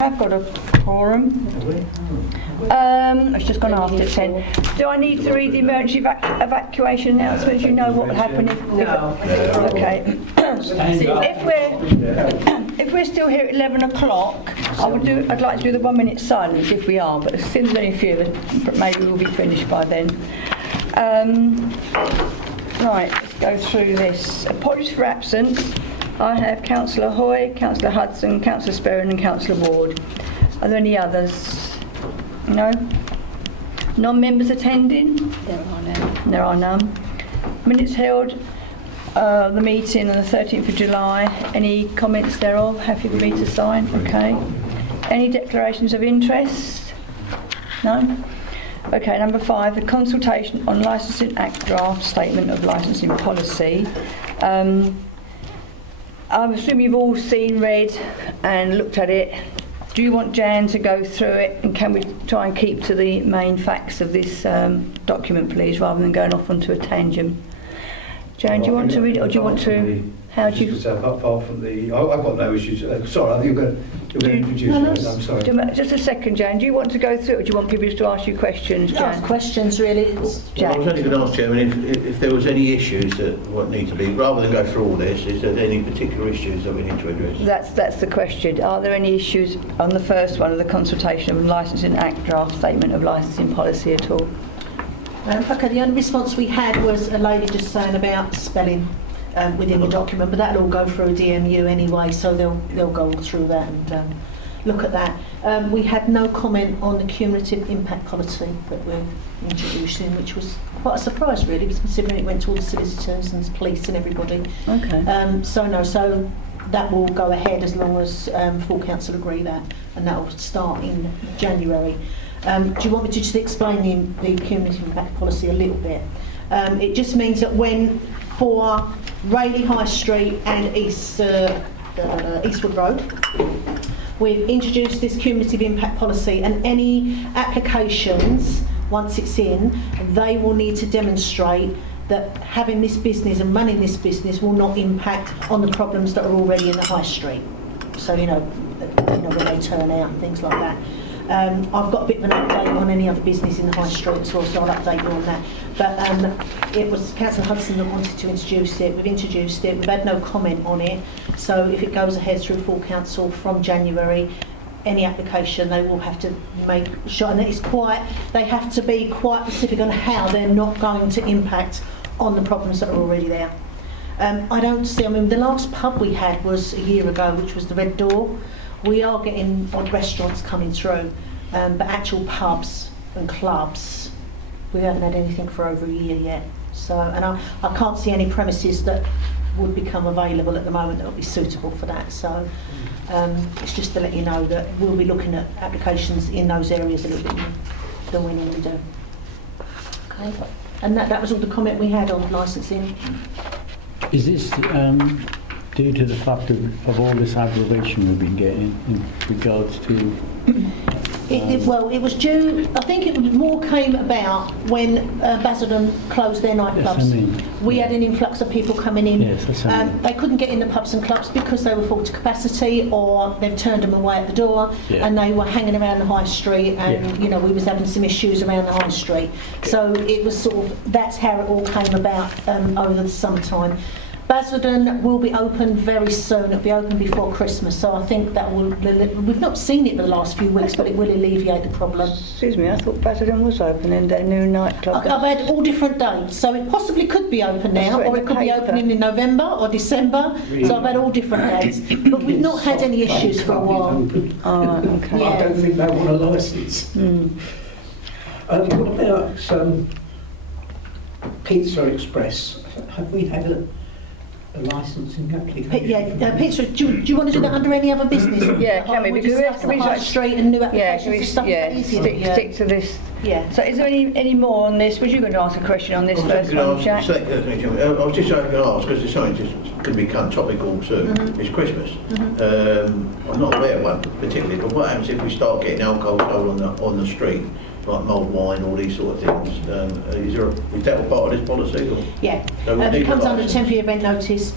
I've got a quorum. It's just gone after 10. Do I need to read the emergency evacuation announcements? You know what will happen if... No. Okay. If we're still here at 11 o'clock, I'd like to do the 1 minute silence if we are, but as soon as there's only a few of us, maybe we'll be finished by then. Right, let's go through this. Apologies for absence. I have Councillor Hoy, Councillor Hudson, Councillor Sperrin and Councillor Ward. Are there any others? No? Non-members attending? There are none. Minutes held, the meeting on the 13th of July. Any comments thereof? Happy for me to sign? Okay. Any declarations of interest? No? Okay, number 5, the consultation on Licensing Act draft statement of licensing policy. I assume you've all seen, read and looked at it. Do you want Jan to go through it, and can we try and keep to the main facts of this document, please, rather than going off onto a tangent? Jan, do you want to read it, or do you want to... How do you... Apart from the... I've got no issues. Sorry, you're going to introduce me. I'm sorry. Just a second, Jan. Do you want to go through it, or do you want people to ask you questions, Jan? Ask questions, really. Well, I was only going to ask Chairman if there was any issues that what need to be, rather than go through all this, is there any particular issues that we need to address? That's the question. Are there any issues on the first one of the consultation of Licensing Act draft statement of licensing policy at all? Okay, the only response we had was a lady just saying about spelling within the document, but that'll all go through DMU anyway, so they'll go through that and look at that. We had no comment on the cumulative impact policy that we're introducing, which was quite a surprise really, considering it went to all the solicitors and police and everybody. Okay. So that will go ahead as long as full council agree that, and that will start in January. Do you want me to just explain the cumulative impact policy a little bit? It just means that when for Rayleigh High Street and Eastwood Road, we've introduced this cumulative impact policy, and any applications, once it's in, they will need to demonstrate that having this business and running this business will not impact on the problems that are already in the high street. So, when they turn out and things like that. I've got a bit of an update on any other business in the high street as well, so I'll update you on that. But it was Councillor Hudson that wanted to introduce it. We've introduced it. We've had no comment on it. So if it goes ahead through full council from January, any application they will have to make sure, and they have to be quite specific on how they're not going to impact on the problems that are already there. The last pub we had was a year ago, which was the Red Door. We are getting odd restaurants coming through, but actual pubs and clubs, we haven't had anything for over a year yet. So, and I can't see any premises that would become available at the moment that would be suitable for that. So, it's just to let you know that we'll be looking at applications in those areas a little bit more than we normally do. Okay, and that was all the comment we had on licensing. Is this due to the fact of all this aggravation we've been getting in regards to... It was due, I think it more came about when Basildon closed their nightclubs. Yes, we had an influx of people coming in. Yes, they couldn't get in the pubs and clubs because they were full to capacity, or they've turned them away at the door, and they were hanging around the high street, and we was having some issues around the high street. So it was that's how it all came about over the summertime. Basildon will be open very soon. It'll be open before Christmas, so I think that will... We've not seen it for the last few weeks, but it will alleviate the problem. Excuse me, I thought Basildon was opening their new nightclub. I've had all different dates, so it possibly could be open now, or it could be opening in November or December. Really? So I've had all different dates, but we've not had any issues for a while. Okay. I don't think they want a licence. What about Pizza Express? Have we had a licensing application? Pizza. Do you want to do that under any other business? Yeah, can we? Because we high street and new applications and stuff. Stick to this. Yeah. So is there any more on this? Was you going to ask a question on this first one, Jack? I was just going to ask, because there's something just could become topical soon. It's Christmas. I'm not aware of one particularly, but what happens if we start getting alcohol sold on the street like mulled wine, all these sort of things. Is that all part of this policy? Or? Yeah, So we it need comes a under licence. temporary event notice.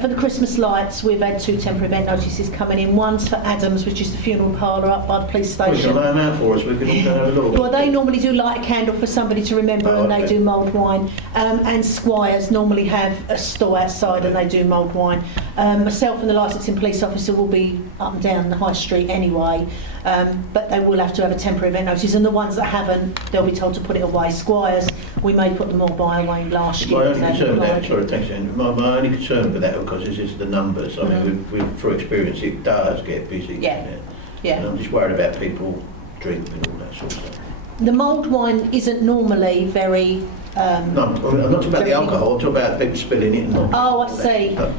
For the Christmas lights, we've had 2 temporary event notices coming in. One's for Adams, which is the funeral parlour up by the police We can station. lay them out for us, we can all go and have a look. Well, they normally do light a candle for somebody to remember, Oh, and they okay. do mulled wine. And Squires normally have a store outside, and they do mulled wine. Myself and the licensing police officer will be up and down the high street anyway, but they will have to have a temporary event notice. And the ones that haven't, they'll be told to put it away. Squires, we may put them all by away last My year. only concern with that, sorry, thanks, Ian. My only concern with that, of course, is just the numbers. I mean, through experience, it does get busy. Yeah. doesn't it? Yeah. And I'm just worried about people drinking and all that sort of stuff. The mulled wine isn't normally very... No, I'm not talking about the alcohol, I'm talking about people spilling it. And Oh, I see. No.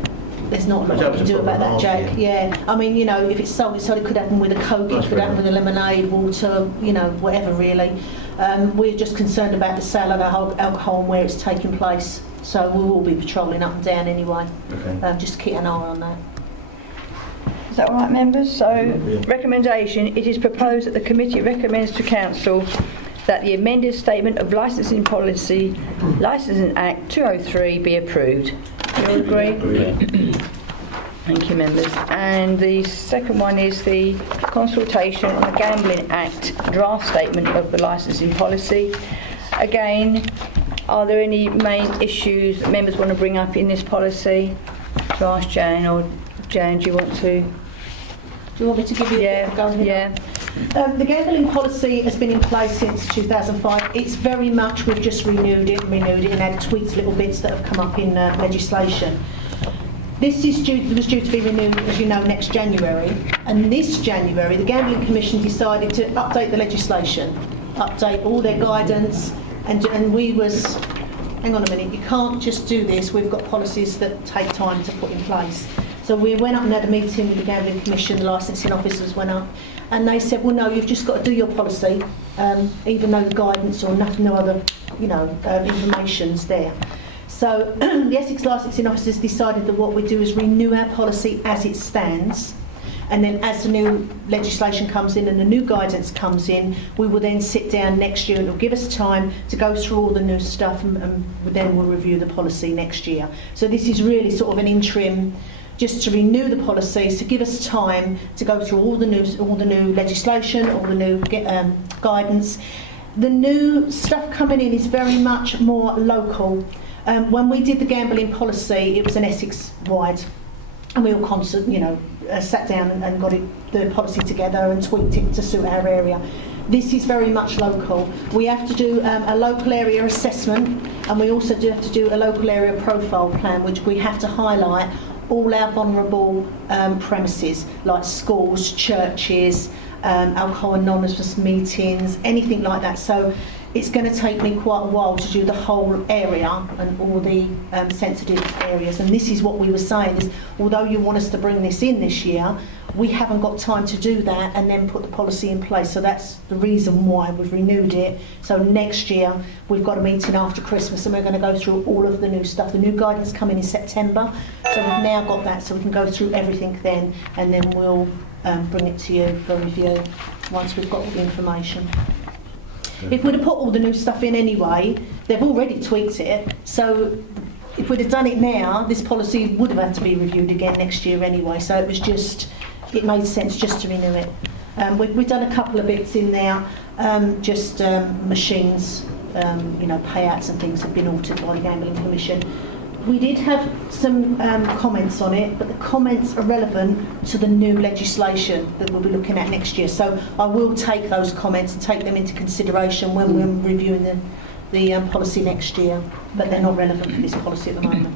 There's not a lot That you was can a do about that, problem Jack. last Yeah. I mean, you know, if it's sold, it could happen with a Coke, That's it could fair happen with a lemonade, water, you know, whatever really. We're just concerned about the sale of alcohol and where it's taking place. So we will be patrolling up and down anyway. Okay. Just keep an eye on that. Is that all right, members? So, Yeah. recommendation, it is proposed that the committee recommends to council that the amended statement of licensing policy, Licensing Act 203 be approved. Do you all agree? Thank you, members. And the second one is the consultation on the Gambling Act draft statement of the licensing policy. Again, are there any main issues that members want to bring up in this policy? To ask Jan, or Jan, do you want to? Do you want me to give you Yeah, go ahead. yeah. The gambling policy has been in place since 2005. It's very much, we've just renewed it and had tweaked little bits that have come up in legislation. This was due to be renewed, as you know, next January. And this January, the Gambling Commission decided to update the legislation, update all their guidance, and we was, hang on a minute, you can't just do this. We've got policies that take time to put in place. So we went up and had a meeting with the Gambling Commission, the licensing officers went up, and they said, well, no, you've just got to do your policy, even though the guidance or no other, information's there. So the Essex licensing officers decided that what we do is renew our policy as it stands, and then as the new legislation comes in and the new guidance comes in, we will then sit down next year, and it'll give us time to go through all the new stuff, and then we'll review the policy next year. So this is really sort of an interim, just to renew the policies, to give us time to go through all the new legislation, all the new guidance. The new stuff coming in is very much more local. When we did the gambling policy, it was an Essex-wide, and we all sat down and got the policy together and tweaked it to suit our area. This is very much local. We have to do a local area assessment, and we also do have to do a local area profile plan, which we have to highlight all our vulnerable premises, like schools, churches, alcohol anonymous meetings, anything like that. So it's going to take me quite a while to do the whole area and all the sensitive areas. And this is what we were saying, is although you want us to bring this in this year, we haven't got time to do that and then put the policy in place. So that's the reason why we've renewed it. So next year we've got a meeting after Christmas, and we're going to go through all of the new stuff. The new guidance coming in September, so we've now got that, so we can go through everything then, and then we'll bring it to you for review once we've got all the information. If we'd have put all the new stuff in anyway, they've already tweaked it, so if we'd have done it now, this policy would have had to be reviewed again next year anyway, so it made sense just to renew it. We've done a couple of bits in there, machines, payouts and things have been altered by the Gambling Commission. We did have some comments on it, but the comments are relevant to the new legislation that we'll be looking at next year. So I will take those comments and take them into consideration when we're reviewing the policy next year, but they're not relevant for this policy at the moment.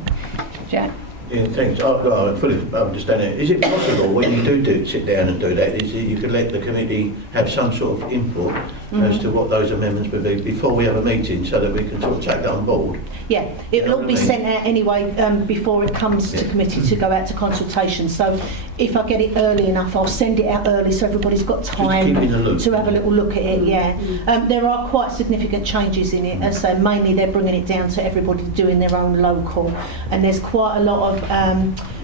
Jack? Yeah, thanks. I fully understand it. Is it possible when you do sit down and do that, is it you could let the committee have some sort of input as to what those amendments would be before we have a meeting, so that we can sort of take that on board? Yeah, it'll all be sent out anyway before it comes to committee to go out to consultation. So if I get it early enough, I'll send it out early so everybody's got time to have a little look at it. Yeah, there are quite significant changes in it. So mainly they're bringing it down to everybody doing their own local, and there's quite a lot of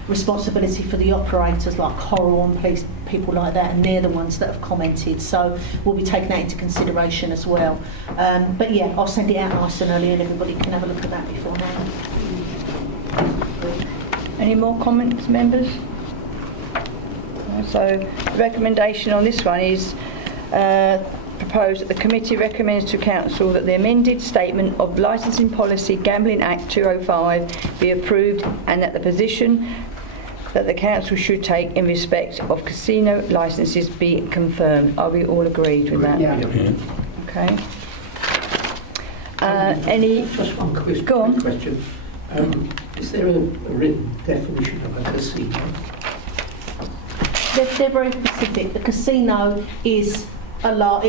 responsibility for the operators like Coral and police, people like that, and they're the ones that have commented. So we'll be taking that into consideration as well. But yeah, I'll send it out nice and early and everybody can have a look at that beforehand. Any more comments, members? So the recommendation on this one is proposed that the committee recommends to council that the amended statement of licensing policy Gambling Act 205 be approved, and that the position that the council should take in respect of casino licences be confirmed. Are we all agreed with that? Yeah. Okay. Any? Just one question. Go on. Question. Is there a written definition of a casino? They're very specific. The casino is a lot,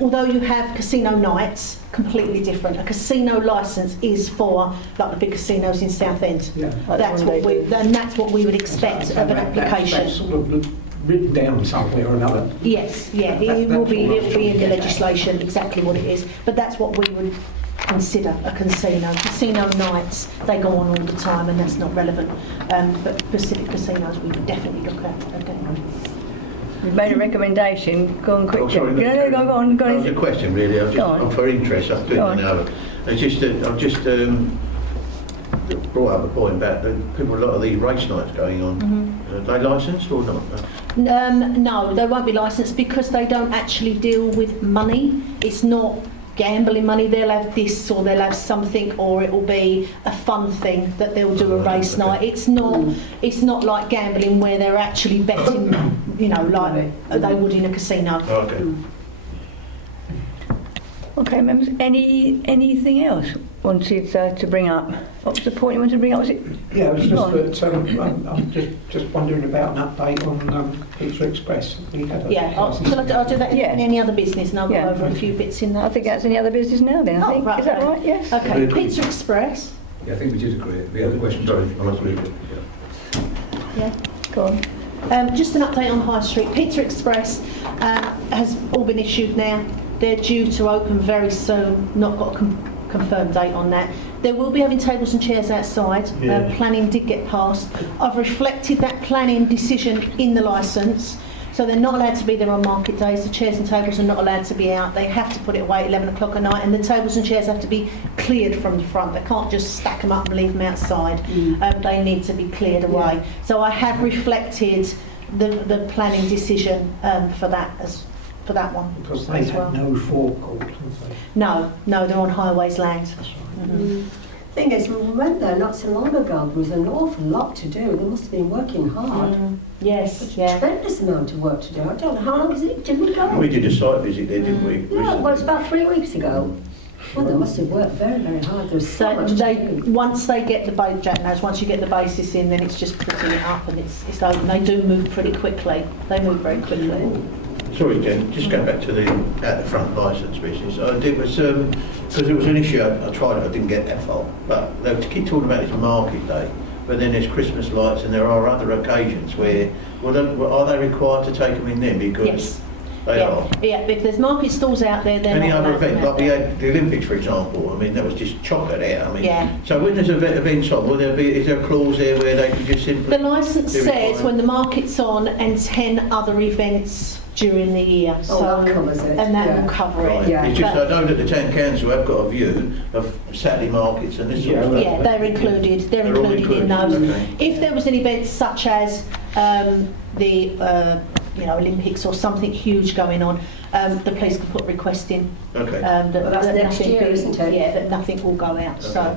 although you have casino nights, completely different. A casino licence is for like the big casinos in Southend. Yeah. That's what we would expect of an application. That's sort of written down somewhere or another. Yes, yeah, it will be in the legislation exactly what it is, but that's what we would consider a casino. Casino nights, they go on all the time and that's not relevant. But Pacific casinos we would definitely look at again. You've made a recommendation. Go on, quick. Oh, sorry, Go on. That was a question, really. Go on. I'm for interest. I'm doing Go on. another. It's just that I've just brought up a point about the people. A lot of these race nights going on. Mm-hmm. Are they licensed or not? No, they won't be licensed because they don't actually deal with money. It's not gambling money. They'll have this or they'll have something, or it will be a fun thing that they'll do a race night. It's not like gambling where they're actually betting, like they would in a casino. Oh, okay. Okay, members. Anything else wanted to bring up? What was the point you wanted to bring up? Was it? Yeah, it was Go on. just that I'm just wondering about an update on Pizza Express. We had a Yeah, I'll do that in Yeah. any other business, and I'll Yeah. go over a few bits in I that. think that's any other business now. Then I Oh, think right, is that okay. right? Yes. Okay, Pizza Express. Yeah, I think we did agree. We had a question. Sorry, I must leave it. Yeah. Go on. Just an update on High Street. Pizza Express has all been issued now. They're due to open very soon. Not got a confirmed date on that. They will be having tables and chairs outside. Yeah. Planning did get passed. I've reflected that planning decision in the licence. So they're not allowed to be there on market days. The chairs and tables are not allowed to be out. They have to put it away at 11 o'clock at night, and the tables and chairs have to be cleared from the front. They can't just stack them up and leave them outside. They need to be cleared away. So I have reflected the planning decision for that one. Because they as had well. no forecourt, have they? No, they're on highways land. That's right. Thing is, we went there not so long ago. There was an awful lot to do. They must have been working hard. Yes, yeah. Tremendous amount of work to do. I don't know how long did we go? We did a site visit there, didn't we? Yeah, well, it's recently? about 3 weeks ago. Well, they must have worked very, very hard. There was so much to do. Once they get the base, Jack knows, once you get the basis in, then it's just putting it up, and it's open. They do move pretty quickly. They move very quickly. Sorry, Jen, just going back to the at the front licence business. I did was because there was an issue. I tried it. I didn't get that far, but they keep talking about this market day. But then there's Christmas lights, and there are other occasions where are they required to take them in then? Because Yes. they are. Yeah, if there's market stalls out there, they're Any not other allowed them event, out like we there. had the Olympics, for example. I mean, that was just chocker there. I mean, Yeah. So when there's events on, is there a clause there where they can just simply? The licence They're says required. when the market's on and 10 other events during the year. Oh, that covers it, And that yeah. will cover Right. it. Yeah. It's just But- I know that the town council have got a view of Saturday markets and this sort of Yeah, stuff. Yeah, they're included. They're They're all included in included, those. okay. If there was an event such as the Olympics or something huge going on, the police can put a request in. Okay. But that's next nothing year, be- isn't it? Yeah, that nothing will go out. So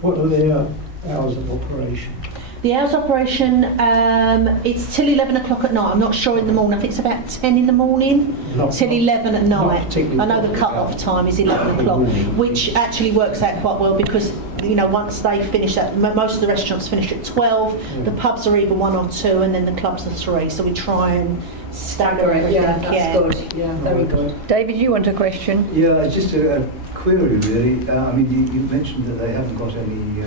What are their hours of operation? the hours operation, it's till 11 o'clock at night. I'm not sure in the morning. I think it's about 10 in the morning Not- till 11 at not night. particularly I know the early. cut-off time is 11 o'clock, which actually works out quite well because once they finish that, most of the restaurants finish at 12. The pubs are either 1 or 2, and then the clubs are 3. So we try and stagger everything. Yeah, that's good. Yeah, very good. David, you want a question? Yeah, it's just a query really. I mean, you mentioned that they haven't got any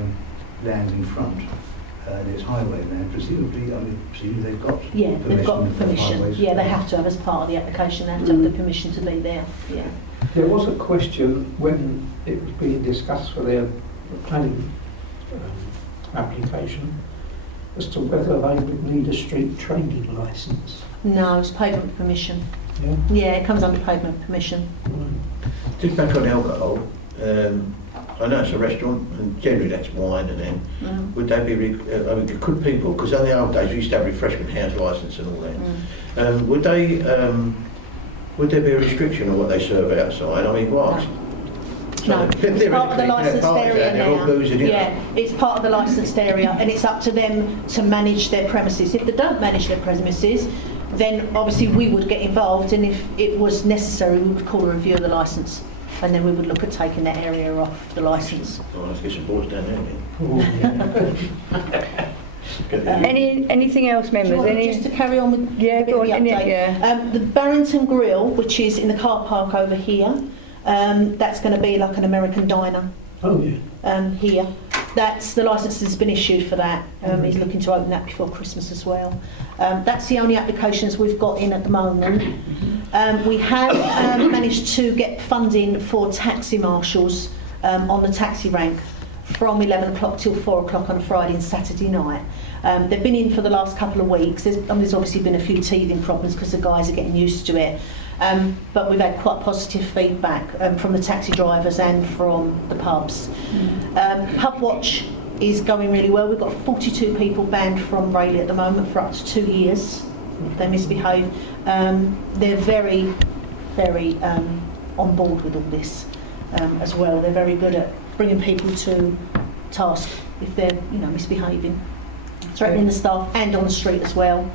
land in front. There's highway land. Presumably they've got Yeah, they've got for permission. highways. Yeah, they have to have as part of the application. They have to have the permission to be there. Yeah. There was a question when it was being discussed for their planning application. as to whether they would need a street trading licence? No, it's pavement permission. Yeah. Yeah, it comes under pavement permission. Just back on alcohol, I know it's a restaurant and generally that's wine and then, would they be, I mean, could people, because in the old days we used to have refreshment house licence and all that, would there be a restriction on what they serve outside? I mean, what? No, it's part of the licensed area now. Yeah, it's part of the licensed area and it's up to them to manage their premises. If they don't manage their premises, then obviously we would get involved, and if it was necessary we would call a review of the licence and then we would look at taking that area off the licence. Oh, let's get some boards down there then. Anything else, members? Do you want me just to carry on with Yeah, a bit go of the on, update? yeah. The Barrington Grill, which is in the car park over here, that's going to be like an American diner Oh, yeah. here. That's the licence has been issued for that. He's looking to open that before Christmas as well. That's the only applications we've got in at the moment. We have managed to get funding for taxi marshals on the taxi rank from 11 o'clock till 4 o'clock on a Friday and Saturday night. They've been in for the last couple of weeks. There's obviously been a few teething problems because the guys are getting used to it. But we've had quite positive feedback from the taxi drivers and from the pubs. Pub Watch is going really well. We've got 42 people banned from Rayleigh at the moment for up to 2 years if they misbehave. They're very, very on board with all this as well. They're very good at bringing people to task if they're misbehaving, threatening the staff and on the street as well.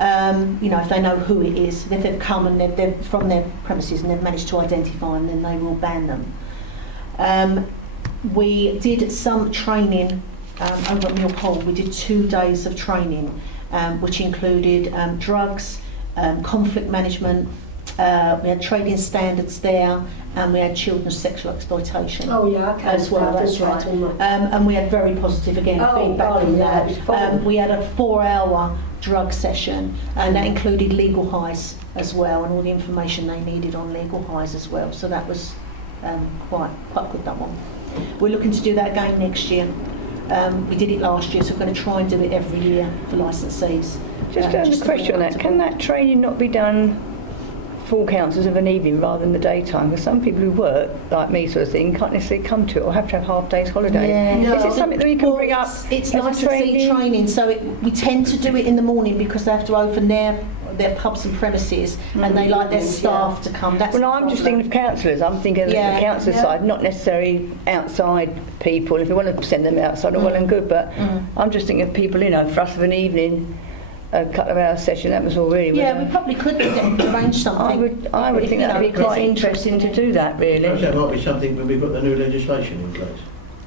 If they know who it is, if they've come and they're from their premises and they've managed to identify them, then they will ban them. We did some training over at Mill Hall. We did 2 days of training, which included drugs, conflict management. We had trading standards there, and we had children's sexual exploitation. Oh yeah, okay. As well, that's right. And we had very positive feedback from that. We had a 4-hour drug session, and that included legal highs as well, and all the information they needed on legal highs as well. So that was quite good, that one. We're looking to do that again next year. We did it last year, so we're going to try and do it every year for licensees. Just a question on that. Can that training not be done full councils of an evening rather than the daytime? Because some people who work, like me sort of thing, can't necessarily come to it or have to have half days holiday. Yeah. Is it something that we can bring up? It's as a licensee training, so we tend to do it in the morning because they have to open their pubs and premises, and they like their staff to come. That's well, I'm just thinking of councillors. I'm thinking of the council side, not necessarily outside people. If we want to send them outside, well and good, but I'm just thinking of people, for us of an evening, a couple of hour session, that was all really. Yeah, we probably could arrange something. I would think that would be quite interesting to do that, really. Perhaps that might be something when we've got the new legislation in place.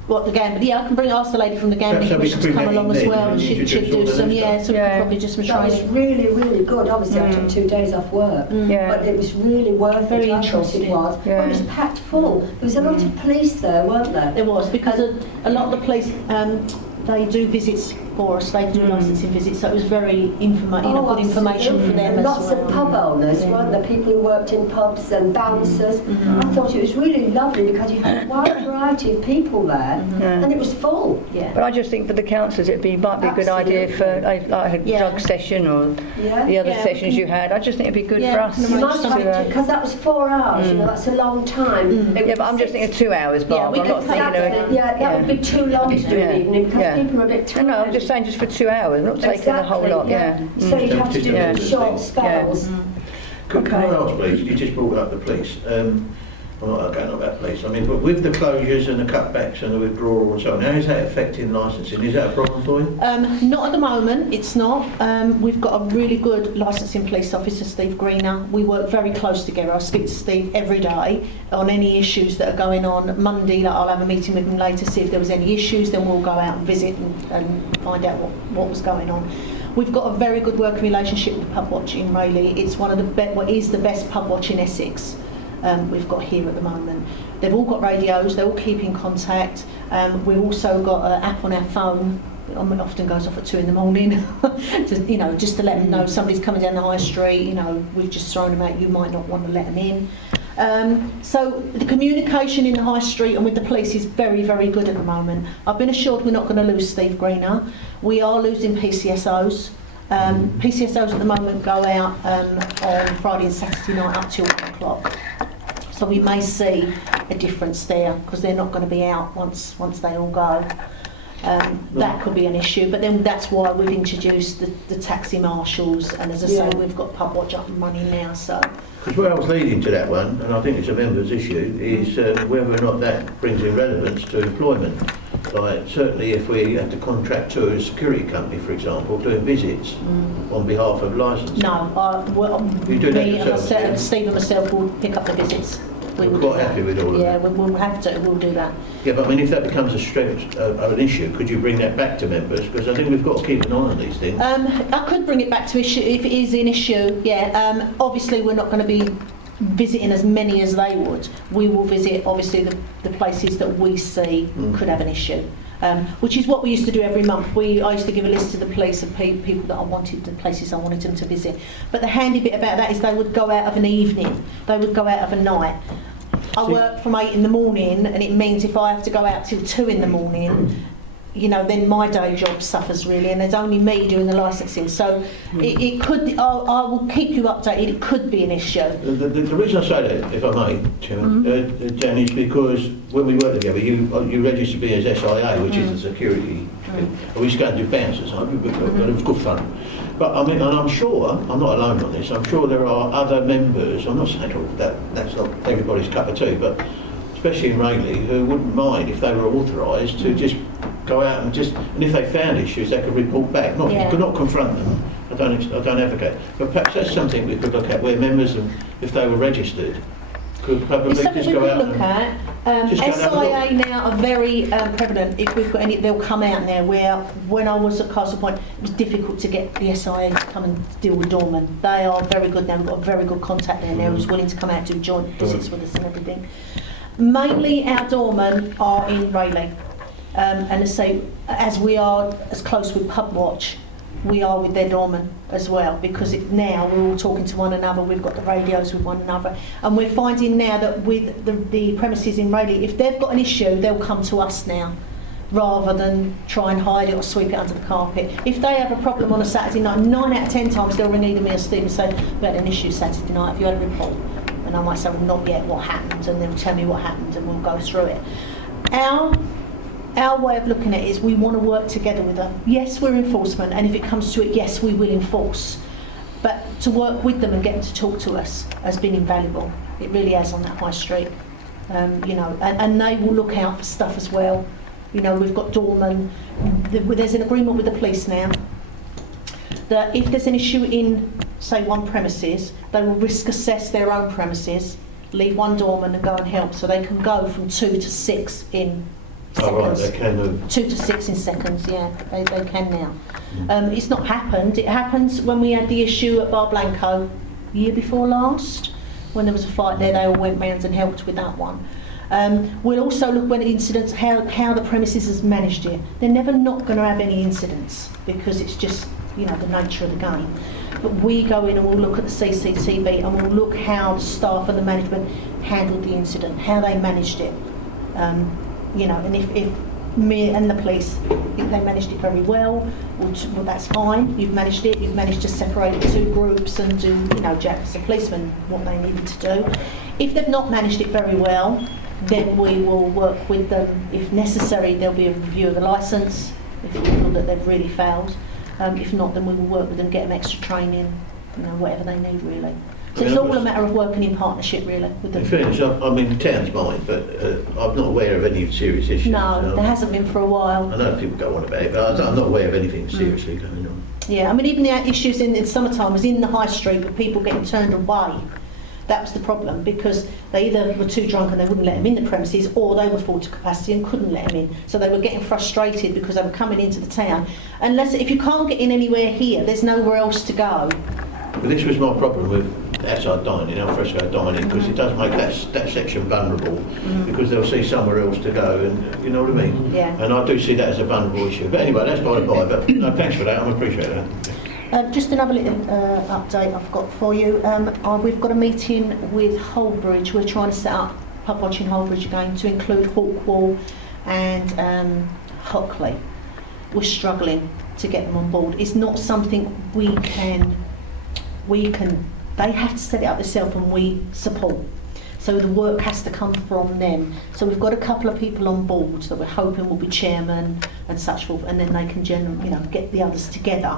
What, the gambling? Yeah, I can ask the lady from the gambling commission to come along as well, and she'd do some, so we could probably just some That was training. really, really good. Obviously, I took 2 days off work, but it was really worth it. Very I thought interesting. it was. Well, it was packed full. There was a lot of police there, weren't there? There was, because a lot of the police, they do visits for us, they do licensing visits, so it was very good information for them as well. Lots of pub owners, weren't there? People who worked in pubs and bouncers. I thought it was really lovely because you had a wide variety of people there, and it was full. Yeah. But I just think for the councillors might be a good idea for like a drug session or the other sessions you had. I just think it'd be good for us. You might have to, because that was 4 hours, that's a long time. Yeah, but I'm just thinking of 2 hours, Barbara. I'm not thinking of... that would be too long to do in the evening because people are a bit tired. No, I'm just saying just for 2 hours, not taking the whole lot, So you have to do it in short spells. Can I ask, please, you just brought up the police. I'm not going on about police. I mean, but with the closures and the cutbacks and the withdrawal and so on, how is that affecting licensing? Is that a problem for you? Not at the moment, it's not. We've got a really good licensing police officer, Steve Greener. We work very close together. I speak to Steve every day on any issues that are going on. Monday, I'll have a meeting with him later, see if there was any issues, then we'll go out and visit and find out what was going on. We've got a very good working relationship with Pub Watch in Rayleigh. It's one of what is the best pub watch in Essex. We've got here at the moment. They've all got radios, they all keep in contact. We've also got an app on our phone. It often goes off at 2 in the morning, just to let them know somebody's coming down the high street. We've just thrown them out. You might not want to let them in. So the communication in the high street and with the police is very, very good at the moment. I've been assured we're not going to lose Steve Greener. We are losing PCSOs. PCSOs at the moment go out on Friday and Saturday night up till 1 o'clock. So we may see a difference there because they're not going to be out once they all go. That could be an issue, but then that's why we've introduced the taxi marshals, and as I say, we've got pub watch up and running now. So, Because where I was leading to that one, and I think it's a member's issue, is whether or not that brings in relevance to employment. Like, certainly if we have to contract to a security company, for example, doing visits on behalf of licensed. no, You do that me and yourself, myself, yeah? Steve and myself will pick up the visits. We We're will do quite that. happy with all of Yeah, that. we'll have to. We'll do that. Yeah, but I mean, if that becomes a strength of an issue, could you bring that back to members? Because I think we've got to keep an eye on these things. I could bring it back to issue if it is an issue. Yeah. Obviously, we're not going to be visiting as many as they would. We will visit obviously the places that we see could have an issue. Which is what we used to do every month. I used to give a list to the police of people that I wanted, the places I wanted them to visit. But the handy bit about that is they would go out of an evening, they would go out of a night. I work from 8 in the morning, and it means if I have to go out till 2 in the morning, you know, then my day job suffers really, and there's only me doing the licensing. So it could. I will keep you updated. It could be an issue. The reason I say that, if I may, Chairman, Jan, is because when we work together, you registered me as SIA, which is the security. We used to go and do bouncers, but it was good fun. But I mean, and I'm sure, I'm not alone on this, I'm sure there are other members, I'm not saying that's not everybody's cup of tea, but especially in Rayleigh, who wouldn't mind if they were authorised to just go out and and if they found issues, they could report back. You could not confront them. I don't advocate. But perhaps that's something we could look at, where members, if they were registered, could probably It's something just we go could out look at. just go and have a SIA now are very prevalent. If we've got any, they'll come out now. Where when I was at Castle Point, it was difficult to get the SIA to come and deal with doormen. They are very good now. We've got a very good contact there now who's willing to come out to do joint visits with us and everything. Mainly our doormen are in Rayleigh, and as we are as close with Pub Watch, we are with their doormen as well, because now we're all talking to one another. We've got the radios with one another, and we're finding now that with the premises in Rayleigh, if they've got an issue, they'll come to us now, rather than try and hide it or sweep it under the carpet. If they have a problem on a Saturday night, 9 out of 10 times they'll ring either me or Steve and say, we had an issue Saturday night, have you had a report? And I might say, well, not yet, what happened? And they'll tell me what happened, and we'll go through it. Our way of looking at it is we want to work together with them. Yes, we're enforcement, and if it comes to it, yes, we will enforce. But to work with them and get them to talk to us has been invaluable. It really has on that high street. You know, and they will look out for stuff as well. You know, we've got doormen. There's an agreement with the police now that if there's an issue in, say, one premises, they will risk assess their own premises, leave one doorman and go and help, so they can go from 2 to 6 in seconds. Oh, right, they can move. 2 to 6 in seconds, yeah, they can now. It's not happened. It happens when we had the issue at Bar Blanco year before last, when there was a fight there. They all went round and helped with that one. We'll also look when incidents, how the premises has managed it. They're never not going to have any incidents because it's just, you know, the nature of the game. But we go in and we'll look at the CCTV and we'll look how the staff and the management handled the incident, how they managed it. You know, and if me and the police, if they managed it very well, well, that's fine. You've managed it. You've managed to separate the 2 groups and do, you know, Jack as a policeman, what they needed to do. If they've not managed it very well, then we will work with them. If necessary, there'll be a review of the licence if we feel that they've really failed. If not, then we will work with them, get them extra training, you know, whatever they need really. So it's all a matter of working in partnership really with them. In fairness, I mean, the town's mine, but I'm not aware of any serious issues. No, there hasn't been for a while. I know people go on about it, but I'm not aware of anything seriously going on. Yeah, I mean, even the issues in summertime was in the high street with people getting turned away. That was the problem, because they either were too drunk and they wouldn't let them in the premises, or they were full to capacity and couldn't let them in. So they were getting frustrated because they were coming into the town. Unless, if you can't get in anywhere here, there's nowhere else to go. But this was my problem with outside dining, alfresco dining, because it does make that section vulnerable, because they'll see somewhere else to go, and you know what I mean? Yeah. And I do see that as a vulnerable issue. But anyway, that's by the by. But no, thanks for that. I appreciate that. Just another little update I've got for you. We've got a meeting with Holbridge. We're trying to set up pub watching Holbridge again to include Hawkwall and Hockley. we're struggling to get them on board. It's not something we can, they have to set it up themselves and we support. So the work has to come from them. So we've got a couple of people on board that we're hoping will be chairman and such forth, and then they can get the others together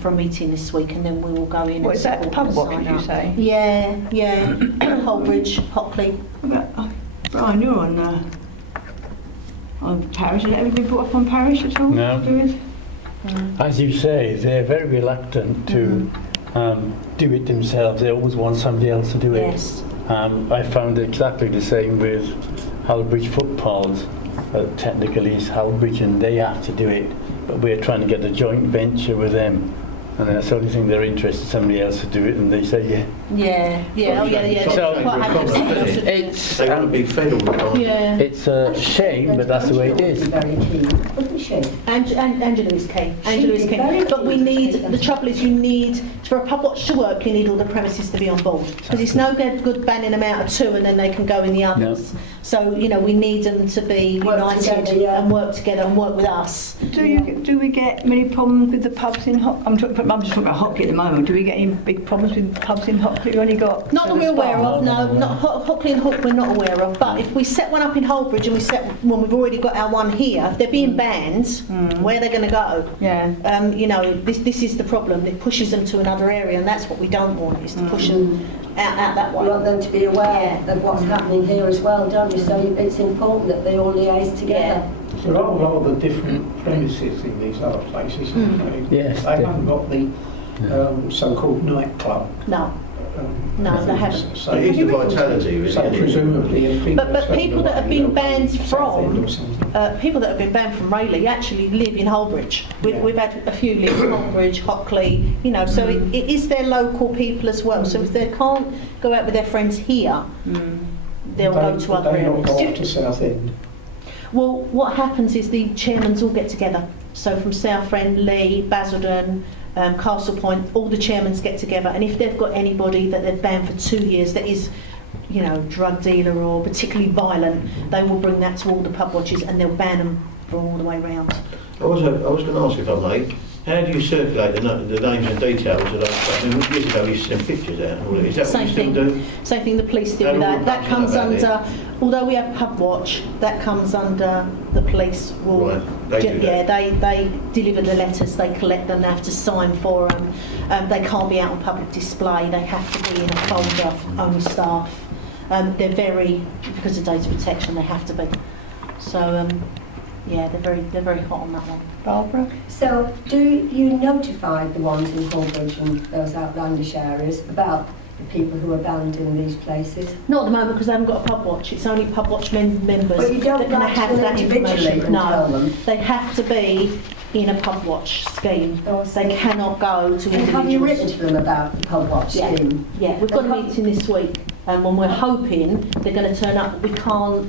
for a meeting this week, and then we will go in. What is that, the pub watch, did you say? Yeah. Holbridge, Hockley. Brian, you're on parish. Has it ever been brought up on parish at all? No. Doing? As you say, they're very reluctant to do it themselves. They always want somebody else to do it. Yes. I found exactly the same with Halbridge Footpaths. Technically it's Halbridge and they have to do it, but we're trying to get a joint venture with them, and that's the only thing they're interested, somebody else to do it, and they say yeah. So quite happy to see somebody else to do it. It's They want a big federal requirement. Yeah. it's a shame, but that's the way it is. Very keen, wasn't she? Angela is key. Angela is She'd key. be very But we keen to need, take the trouble is you need, for a pub watch to work, you need all the premises to be on board. Because it's no good banning them out of two and then they can go in the others. So, we need them to be Work united together, yeah. and work together and work with us. Do we get many problems with the pubs in Hockley? I'm just talking about Hockley at the moment. Do we get any big problems with pubs in Hockley? We've only got... Not that we're aware of, No. not Hockley and Hook we're not aware of, but if we set one up in Holbridge and we set one, we've already got our one here, if they're being banned, where are they going to go? Yeah. This is the problem. It pushes them to another area, and that's what we don't want, is to push them out that way. We want them to be aware of what's happening here as well, don't you? So it's important that they all liaise together. There are rather different premises in these other places. Yes, They haven't got the so-called nightclub. No, they haven't. So, It is the vitality, really. so isn't it? presumably, if people But people that have been banned from from people that have been banned from Rayleigh actually live in Holbridge. We've had a few live in Holbridge, Hockley, so it is their local people as well. So if they can't go out with their friends here, they'll go to other They not go areas. up to Southend. Well, what happens is the chairmans all get together. So from Southend, Lee, Basildon, Castle Point, all the chairmans get together, and if they've got anybody that they've banned for 2 years that is, drug dealer or particularly violent, they will bring that to all the pub watches and they'll ban them from all the way round. I was going to ask, if I may, how do you circulate the names and details of those stuff? I mean, years ago we used to send pictures out and all that. Is that what you still do? Same thing the police do How with do all that. the That pubs comes know about under, although we have pub watch, that comes under the police will, Right, they do that. they deliver the letters, they collect them, they have to sign for them. They can't be out on public display, they have to be in a folder, only staff. They're because of data protection, they have to be. So, they're very hot on that one. Barbara? So, do you notify the ones in Holbridge and those outlandish areas about the people who are banned in these places? Not at the moment because they haven't got a pub watch. It's only pub watch members But you don't that can write have to them that individually information. and tell No, them? they have to be in a pub watch scheme. Oh, I see. They cannot go to And have you written individuals. to them about the pub watch Yeah. scheme? Yeah, we've got a And meeting this week, and we're hoping they're going to turn up. But we can't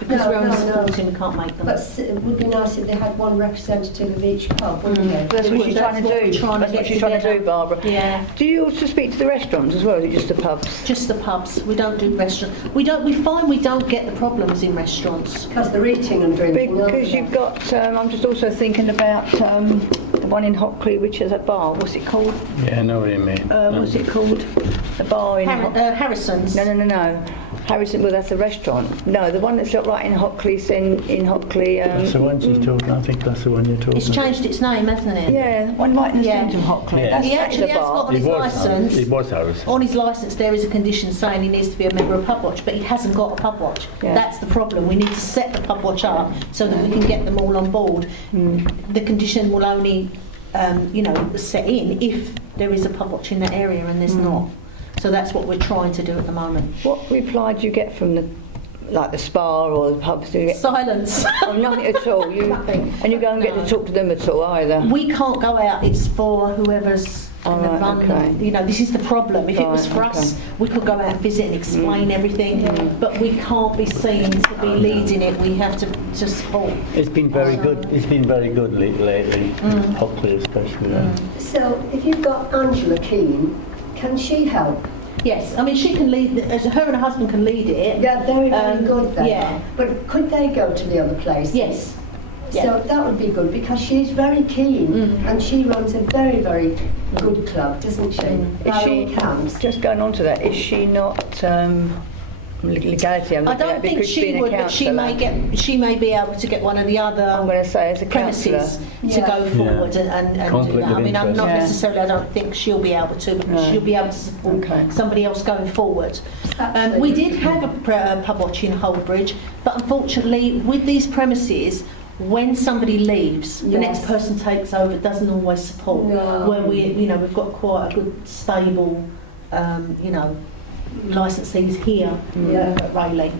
because No, we're only no. supporting. We can't make them. But it would be nice if they had one representative of each pub, wouldn't it? That's what she's trying to what do. we're trying to That's what get she's trying to together. do, Barbara. Yeah. Do you also speak to the restaurants as well, or is it just the pubs? Just the pubs. We don't do restaurants. We find we don't get the problems in restaurants. Because they're eating and drinking, aren't Because they? you've got, I'm just also thinking about the one in Hockley, which is a bar. What's it called? Yeah, I know what you mean. What's it called? The bar in Harrison's. No. Harrison, well, that's a restaurant. No, the one that's right in Hockley's in Hockley. That's the one she's talking. I think that's the one you're talking. It's changed its name, hasn't it? Yeah, one right in the Yeah. centre of Hockley. Yeah. That's, He that is actually a has bar. got on his licence. It was Harris. On his licence, there is a condition saying he needs to be a member of Pub Watch, but he hasn't got a Pub Watch. Yeah. That's the problem. We need to set the Pub Watch up so that we can get them all on board. The condition will only, set in if there is a Pub Watch in that area, and there's not. So that's what we're trying to do at the moment. What reply do you get from the spa or the pubs? Do you get Silence. oh, nothing at all? Nothing. And you don't get to talk to them at all either? We can't go out. It's for whoever's Oh, going to right, run okay. them. This is the problem. If it was Right, for us, okay. we could go out and visit and explain everything, but we can't be seen to be leading it. We have to support. It's been very good. It's been very good lately. Hockley especially. So, if you've got Angela Keane, can she help? Yes, I mean she can lead. Her and her husband can lead it. Yeah, very Um, good then. yeah. But could they go to the other places? Yes. So that would be good because she's very keen and she runs a very, very good club, doesn't she? Is she, just going on to that, is she not legality? I don't think she would, but she may be able to get one of the other I'm going to say as a councillor. premises to go forward and do Conflict that. of I mean, I'm not interest. necessarily, I don't think she'll be able to, but No. she'll be able to support Okay. somebody else going forward. Absolutely. We did have a pub watch in Holdbridge, but unfortunately, with these premises, when somebody leaves, the next Yes. person takes over, doesn't always support. No. Where we've got quite a good, stable, licensees here at Rayleigh.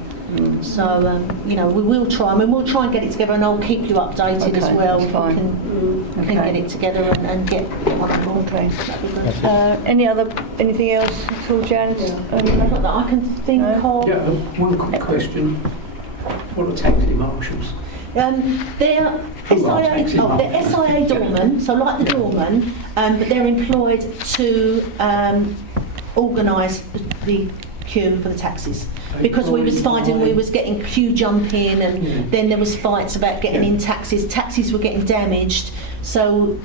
So, we will try. I mean, we'll try and get it together, and I'll keep you updated as Okay, well. that's If fine. we can get it together and get one on board. Okay. That'd be good. Anything else at all, Jan? Not that I can think No. of. Yeah, one quick question. What are taxi marshals? They're Who are SIA, taxi they're SIA doormen, so like the doormen, but they're employed to organise the queue for the taxis. Because we was finding we was getting queue jumping, and then there was fights about getting in taxis. Taxis were getting damaged, so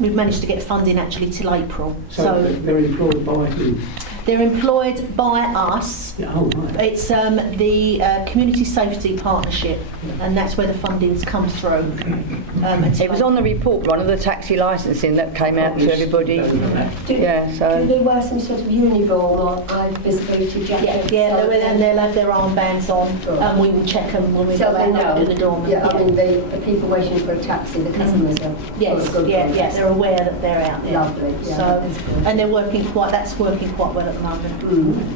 we've managed to get funding actually till April. So they're employed by who? They're employed by us. Yeah, oh, right. It's the Community Safety Partnership, and that's where the fundings come through. It was on the report, one of the taxi licensing that came out to everybody. Yeah, Do so they wear some sort of uniform or eye visibility jacket? and they'll have their armbands on, and we will check them when we So go they out know. to the doorman. Yeah, I mean, the people waiting for a taxi, the customers are. Yes, good yeah, ones. yeah, they're aware that they're out there. Lovely, yeah, So, that's good. and that's working quite well at the moment.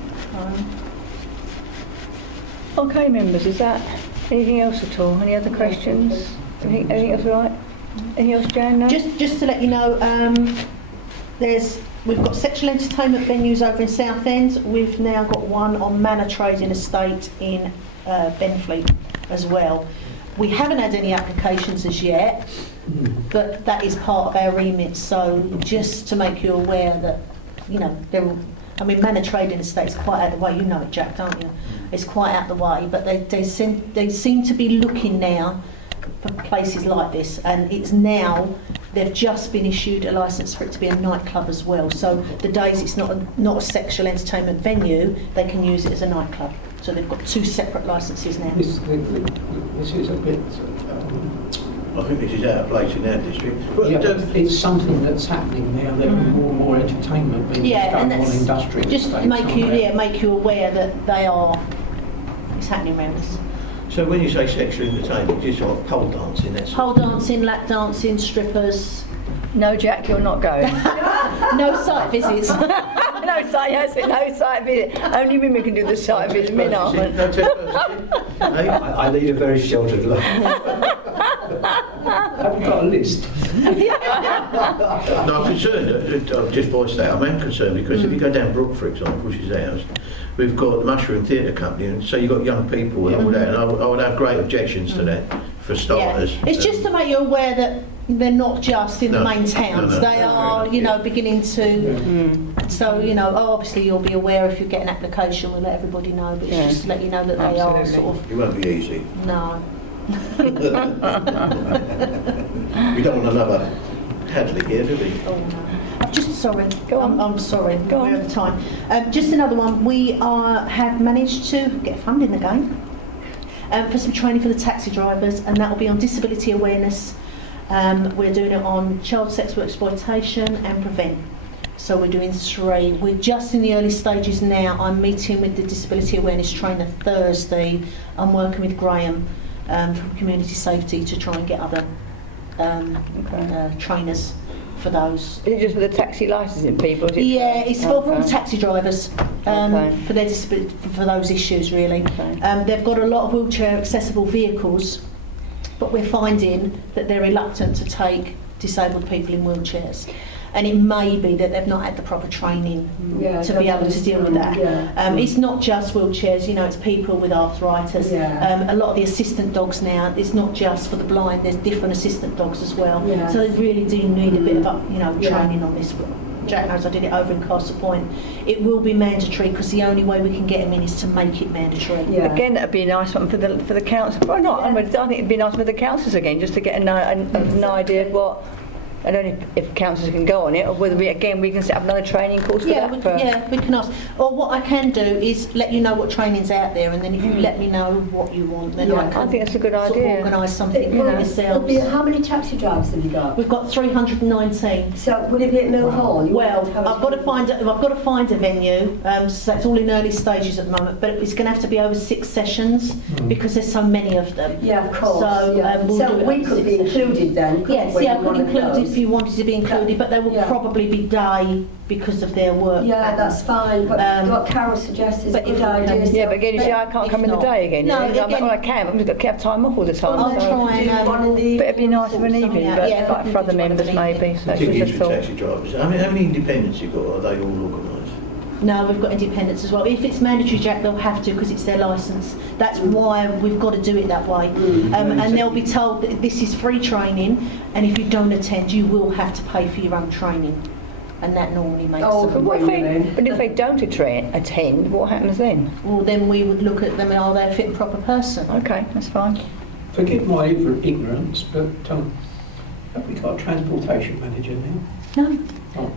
okay, members, is that anything else at all? Any other questions? Anything else all right? Anything else, Jan? No? Just to let you know, we've got sexual entertainment venues over in Southend. We've now got one on Manor Trading Estate in Benfleet as well. We haven't had any applications as yet, but that is part of our remit. So just to make you aware that, Manor Trading Estate is quite out of the way. You know it, Jack, don't you? It's quite out of the way, but they seem to be looking now for places like this, and they've just been issued a licence for it to be a nightclub as well. So the days it's not a sexual entertainment venue, they can use it as a nightclub. So they've got two separate licences now. This is a bit... I think this is out of place in our district. Well, yeah, it's something that's happening now. There are more and more entertainment venues and going on that's industrial just estates, make aren't you there? make you aware that it's happening around us. So when you say sexual entertainment, you sort of pole dancing, that's Pole dancing, lap dancing, strippers, No, Jack, you're not going. no site visits. No site visit. Only women can do the site visit, men aren't. No trespassing. Hey? I lead a very sheltered life. Have you got a list? No, I'm concerned. I've just voiced that. I'm concerned because if you go down Brook, for example, which is ours, we've got the Mushroom Theatre Company, and so you've got young people and all that, and I would have great objections to that, for starters. Yeah. It's just to make you aware that they're not just in the No. main towns. No, They that's are, fair enough, beginning to. So, obviously you'll be aware if you get an application. We'll let everybody know, but it's Yeah. just to let you know that they are Absolutely. sort of. It won't be easy. No. We don't want another Hadley here, do we? Oh no. I'm just sorry. Go on. I'm sorry. Go We're on. over time. Just another one. We have managed to get funding again for some training for the taxi drivers, and that will be on disability awareness. We're doing it on child sexual exploitation and prevent. So we're doing 3. We're just in the early stages now. I'm meeting with the disability awareness trainer Thursday. I'm working with Graham from Community Safety to try and get other trainers for those. Is it just for the taxi licensing people? Is it Yeah, it's for all Okay. taxi drivers Okay. for their for those issues really. Okay. They've got a lot of wheelchair accessible vehicles, but we're finding that they're reluctant to take disabled people in wheelchairs. And it may be that they've not had the proper training Yeah, to be able to deal with that. Yeah. It's not just wheelchairs, it's people with arthritis. Yeah. A lot of the assistant dogs now, it's not just for the blind, there's different assistant dogs as well. Yeah. So they really do need a bit of Yeah. training on this Jack knows I did it over in Castle Point. It will be mandatory because the only way we can get them in is to make it mandatory. Yeah. Again, that'd be a nice one for the council. Well, not. I think it'd be nice for the councils again, just to get an idea of what. I don't know if councils can go on it, or whether we can set up another training course for that. We can ask. Or what I can do is let you know what training's out there, and then if you let me know what you want, then I can. I think that's a good sort of idea. organise something for It'll yourselves. be, how many taxi drivers have you got? We've got 319. So would it be at Mill Hall? You Well, want to have I've got to find a venue. So that's all in early stages at the moment. But it's going to have to be over 6 sessions because there's so many of them. Yeah, of course. So, yeah. we'll So do it we over could 6 be sessions. included then. couldn't Yes, we, yeah, I in could one of include those? if you wanted to be included, but they will Yeah. probably be day because of their work. Yeah, pattern. that's fine. But what Carol suggests is a but if good you idea. can- so- Yeah, but again, you see, I can't If come in the not- day again. No, you know? again- Well, I can, but I've got to have time off all the time. I'll so. try do and, one in the But it'd be nice of an Something evening, out, but yeah, like for other definitely members do one of an maybe. So The thing it's is just with thought. taxi drivers, I mean, how many independents you got? Are they all organised? No, we've got independents as well. If it's mandatory, Jack, they'll have to because it's their licence. That's why we've got to do it that way. And they'll be told that this is free training, and if you don't attend, you will have to pay for your own training. And that normally makes Oh, But them. what if they don't attend, what happens then? Well, then we would look at them, are they a fit and proper person? Okay, that's fine. Forgive my ignorance, but have we got a transportation manager now? No.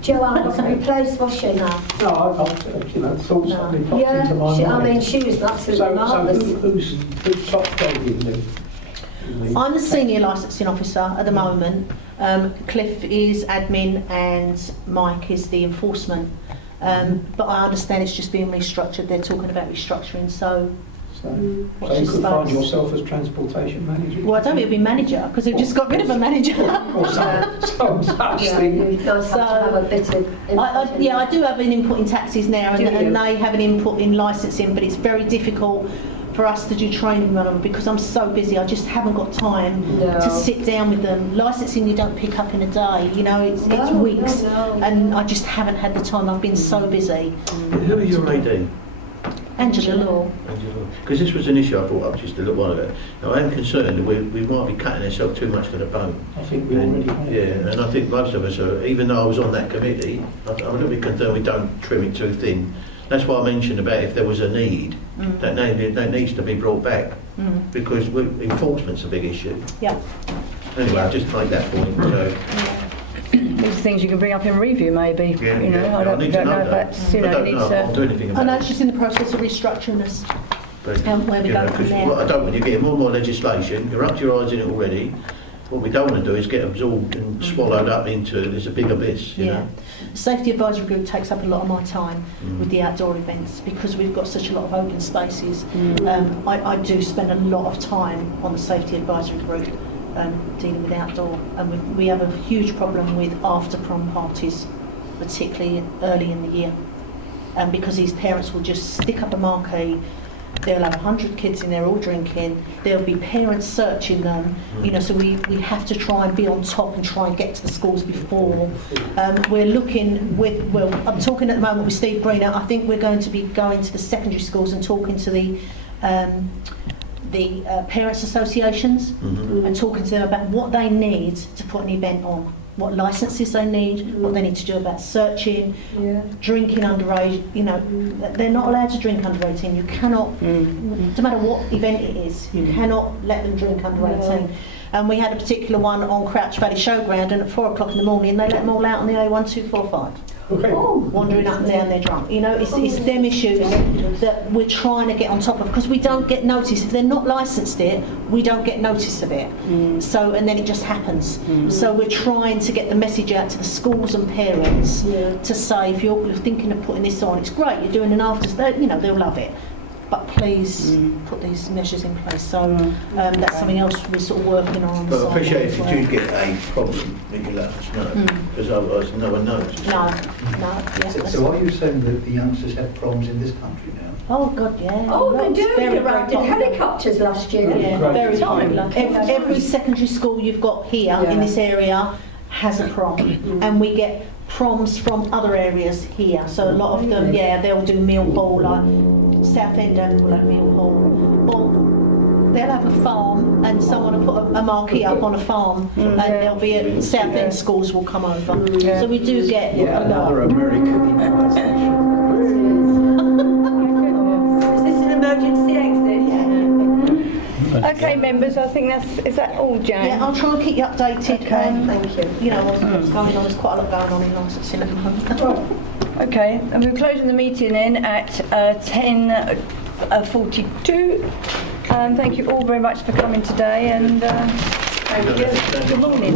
Joanne was replaced, was she now? No, I've thought something popped Yeah, into my she, I mind. mean, she was absolutely so marvellous. who's top dog in the... I'm the senior licensing officer at the moment. Cliff is admin and Mike is the enforcement. But I understand it's just being restructured. They're talking about restructuring, so So What's you your could find space? yourself as transportation manager? well, I don't think it'll be manager because they've just got rid of a manager. Or some such Yeah, thing. you guys have to have a bit of input in I that. do have an input in taxis now, Do and you? they have an input in licensing, but it's very difficult for us to do training on them because I'm so busy. I just haven't got time No. to sit down with them. Licensing you don't pick up in a day, you know, it's No, weeks, no. and I just haven't had the time. I've been so busy. Who are your AD? Angela Law. Because this was an issue I brought up just a little while ago. Now I am concerned that we might be cutting ourselves too much to the bone. I think we And, already yeah, and I think most of us are, even though I was on that committee, I'm a little bit concerned we don't trim it too thin. That's why I mentioned about if there was a need, that needs to be brought back, because enforcement's a big issue. Yeah. Anyway, I'll just make that point. So, These are things you can bring up in review maybe. yeah, You know, yeah, I don't need to know if that. that's, you I know, don't needs know, I can't do anything I about know it. she's in the process of restructuring us. But, where we you go know, from 'cause there. what I don't want you getting more and more legislation. You're up to your eyes in it already. What we don't want to do is get absorbed and swallowed up into this a big abyss. You Yeah. know? Safety Advisory Group takes up a lot of my time with the outdoor events because we've got such a lot of open spaces. I do spend a lot of time on the Safety Advisory Group dealing with outdoor, and we have a huge problem with after prom parties, particularly early in the year, because these parents will just stick up a marquee. They'll have 100 kids in there all drinking. There'll be parents searching them, you know. So we have to try and be on top and try and get to the schools before. We're looking with, well, I'm talking at the moment with Steve Greener. I think we're going to be going to the secondary schools and talking to the parents' associations and talking to them about what they need to put an event on, what licences they need, what they need to do about searching, drinking underage. You know, they're not allowed to drink under 18. You cannot, no matter what event it is, you cannot let them drink under 18. And we had a particular one on Crouch Valley Showground, and at 4 o'clock in the morning they let them all out on the A1245. Okay. Wandering up and down there drunk. You know, it's them issues that we're trying to get on top of because we don't get notice. If they're not licensed it, we don't get notice of it. So, and then it just happens. So we're trying to get the message out to the schools and parents to say, if you're thinking of putting this on, it's great, you're doing an after, you know, they'll love it. But please put these measures in place. So that's something else we're sort of working on. But I appreciate if you do get a problem, that you let us know, because otherwise no one knows. No. Yeah, So are you saying that the youngsters have problems in this country now? oh God, yeah. Oh, they Lots. do. Very, They very arrived in popular. helicopters last year. Yeah, Great. very Time. popular. Every secondary school you've got here in this area has a prom, and we get proms from other areas here. So a lot of them, they'll do Mill Hall, like Southend will have Mill Hall, or they'll have a farm and someone will put a marquee up on a farm and there'll be a South End schools will come over. So we do get Yeah, another American improvisation. Is this an emergency exit? Okay, members, I think is that all, Jane? Yeah, I'll try and keep you updated. Okay. Thank you. You know what's going on. There's quite a lot going on in Licensing at the moment. Okay, and we're closing the meeting then at 10:42. Thank you all very much for coming today, and thank you. Good morning.